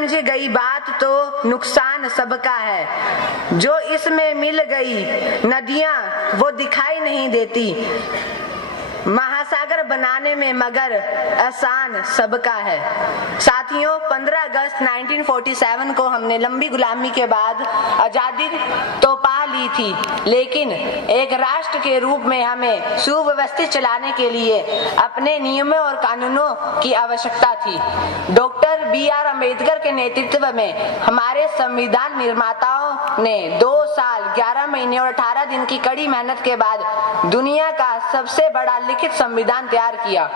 समझ गई बात तो नुकसान सबका है। जो इसमें मिल गई नदियां वो दिखाई नहीं देती, महासागर बनाने में मगर आसान सबका है। साथियों, 15 अगस्त 1947 को हमने लंबी गुलामी के बाद आजादी तो पा ली थी, लेकिन एक राष्ट्र के रूप में हमें सुव्यवस्थित चलाने के लिए अपने नियमों और कानूनों की आवश्यकता थी। Doctor B.R. अम्बेडकर के नेतृत्व में हमारे संविधान निर्माताओं ने 2 साल 11 महीने और 18 दिन की कड़ी मेहनत के बाद दुनिया का सबसे बड़ा लिखित संविधान तैयार किया।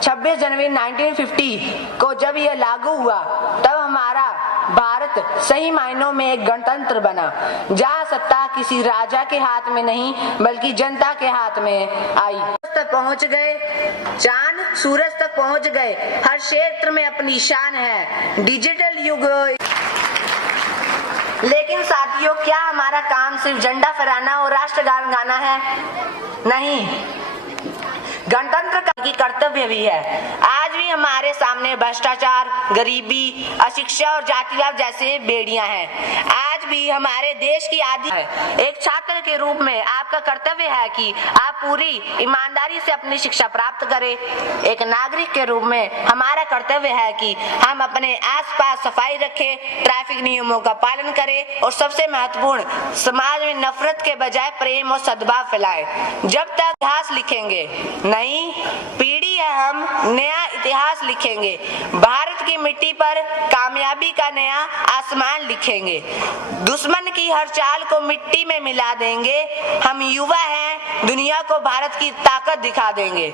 26 जनवरी 1950 को जब यह लागू हुआ तब हमारा भारत सही मायनों में एक गणतंत्र बना, जहां सत्ता किसी राजा के हाथ में नहीं बल्कि जनता के हाथ में आई। तक पहुंच गए, चांद सूरज तक पहुंच गए, हर क्षेत्र में अपनी शान है, डिजिटल युग। लेकिन साथियों, क्या हमारा काम सिर्फ झंडा फहराना और राष्ट्रगान गाना है? नहीं, गणतंत्र का कर्तव्य भी है। आज भी हमारे सामने भ्रष्टाचार, गरीबी, अशिक्षा और जातिवाद जैसे बेड़ियां हैं। आज भी हमारे देश की आदि है। एक छात्र के रूप में आपका कर्तव्य है कि आप पूरी ईमानदारी से अपनी शिक्षा प्राप्त करें। एक नागरिक के रूप में हमारा कर्तव्य है कि हम अपने आसपास सफाई रखें, ट्रैफिक नियमों का पालन करें और सबसे महत्वपूर्ण, समाज में नफरत के बजाय प्रेम और सद्भाव फैलाएं। जब तक इतिहास लिखेंगे, नई पीढ़ी है, हम नया इतिहास लिखेंगे। भारत की मिट्टी पर कामयाबी का नया आसमान लिखेंगे। दुश्मन की हर चाल को मिट्टी में मिला देंगे। हम युवा हैं, दुनिया को भारत की ताकत दिखा देंगे।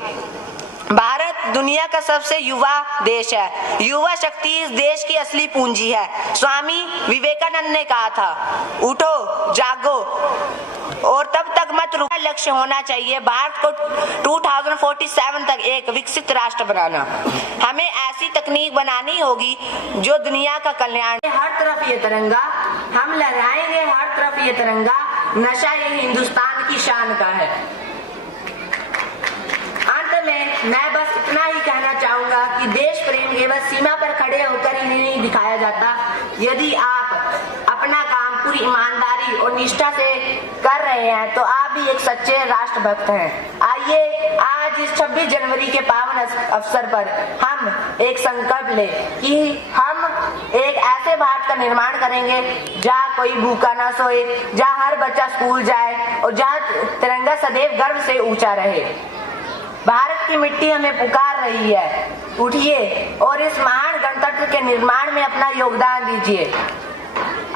भारत दुनिया का सबसे युवा देश है। युवा शक्ति इस देश की असली पूंजी है। स्वामी विवेकानंद ने कहा था, उठो, जागो और तब तक मत रुको। लक्ष्य होना चाहिए भारत को 2047 तक एक विकसित राष्ट्र बनाना। हमें ऐसी तकनीक बनानी होगी जो दुनिया का कल्याण। हर तरफ ये तिरंगा, हम लहराएंगे हर तरफ ये तिरंगा, नशा ये हिंदुस्तान की शान का है। अंत में मैं बस इतना ही कहना चाहूंगा कि देश प्रेम केवल सीमा पर खड़े होकर ही नहीं दिखाया जाता। यदि आप अपना काम पूरी ईमानदारी और निष्ठा से कर रहे हैं तो आप भी एक सच्चे राष्ट्रभक्त हैं। आइए आज इस 26 जनवरी के पावन अवसर पर हम एक संकल्प लें कि हम एक ऐसे भारत का निर्माण करेंगे जहाँ कोई भूखा ना सोए, जहाँ हर बच्चा स्कूल जाए और जहाँ तिरंगा सदैव गर्व से ऊंचा रहे। भारत की मिट्टी हमें पुकार रही है, उठिए और इस महान गणतंत्र के निर्माण में अपना योगदान दीजिए।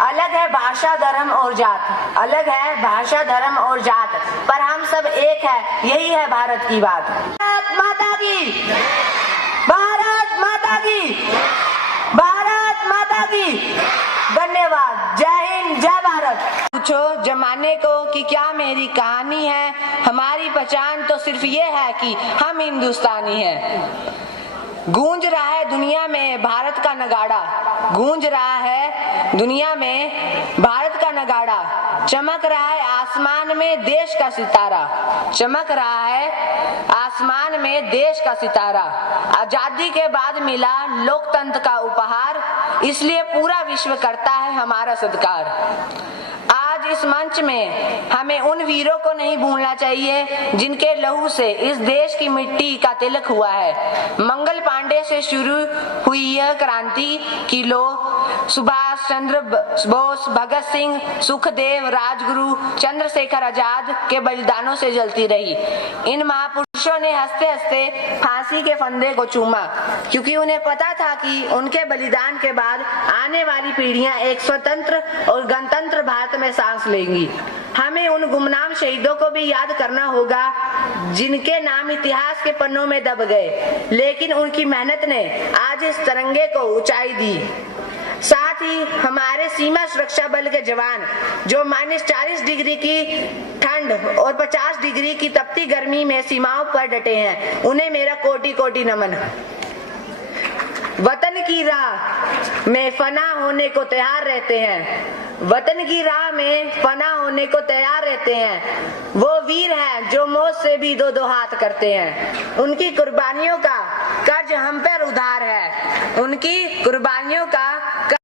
अलग है भाषा, धर्म और जात, अलग है भाषा, धर्म और जात, पर हम सब एक है, यही है भारत की बात। भारत माता की, भारत माता की, भारत माता की। धन्यवाद। जय हिंद, जय भारत। पूछो जमाने को कि क्या मेरी कहानी है, हमारी पहचान तो सिर्फ ये है कि हम हिंदुस्तानी हैं। गूंज रहा है दुनिया में भारत का नगाड़ा, गूंज रहा है दुनिया में भारत का नगाड़ा, चमक रहा है आसमान में देश का सितारा, चमक रहा है आसमान में देश का सितारा। आजादी के बाद मिला लोकतंत्र का उपहार, इसलिए पूरा विश्व करता है हमारा सत्कार। आज इस मंच में हमें उन वीरों को नहीं भूलना चाहिए जिनके लहू से इस देश की मिट्टी का तिलक हुआ है। मंगल पांडे से शुरू हुई यह क्रांति की लो सुभाष चंद्र बोस, भगत सिंह, सुखदेव, राजगुरु, चंद्रशेखर आजाद के बलिदानों से जलती रही। इन महापुरुषों ने हंसते हंसते फांसी के फंदे को चूमा, क्योंकि उन्हें पता था कि उनके बलिदान के बाद आने वाली पीढ़ियां एक स्वतंत्र और गणतंत्र भारत में सांस लेंगी। हमें उन गुमनाम शहीदों को भी याद करना होगा जिनके नाम इतिहास के पन्नों में दब गए, लेकिन उनकी मेहनत ने आज इस तिरंगे को ऊंचाई दी। साथ ही हमारे सीमा सुरक्षा बल के जवान जो -40 डिग्री की ठंड और 50 डिग्री की तपती गर्मी में सीमाओं पर डटे हैं, उन्हें मेरा कोटि कोटि नमन। वतन की राह में फना होने को तैयार रहते हैं, वतन की राह में फना होने को तैयार रहते हैं। वो वीर हैं जो मौत से भी दो दो हाथ करते हैं। उनकी कुर्बानियों का कर्ज हम पर उधार है, उनकी कुर्बानियों का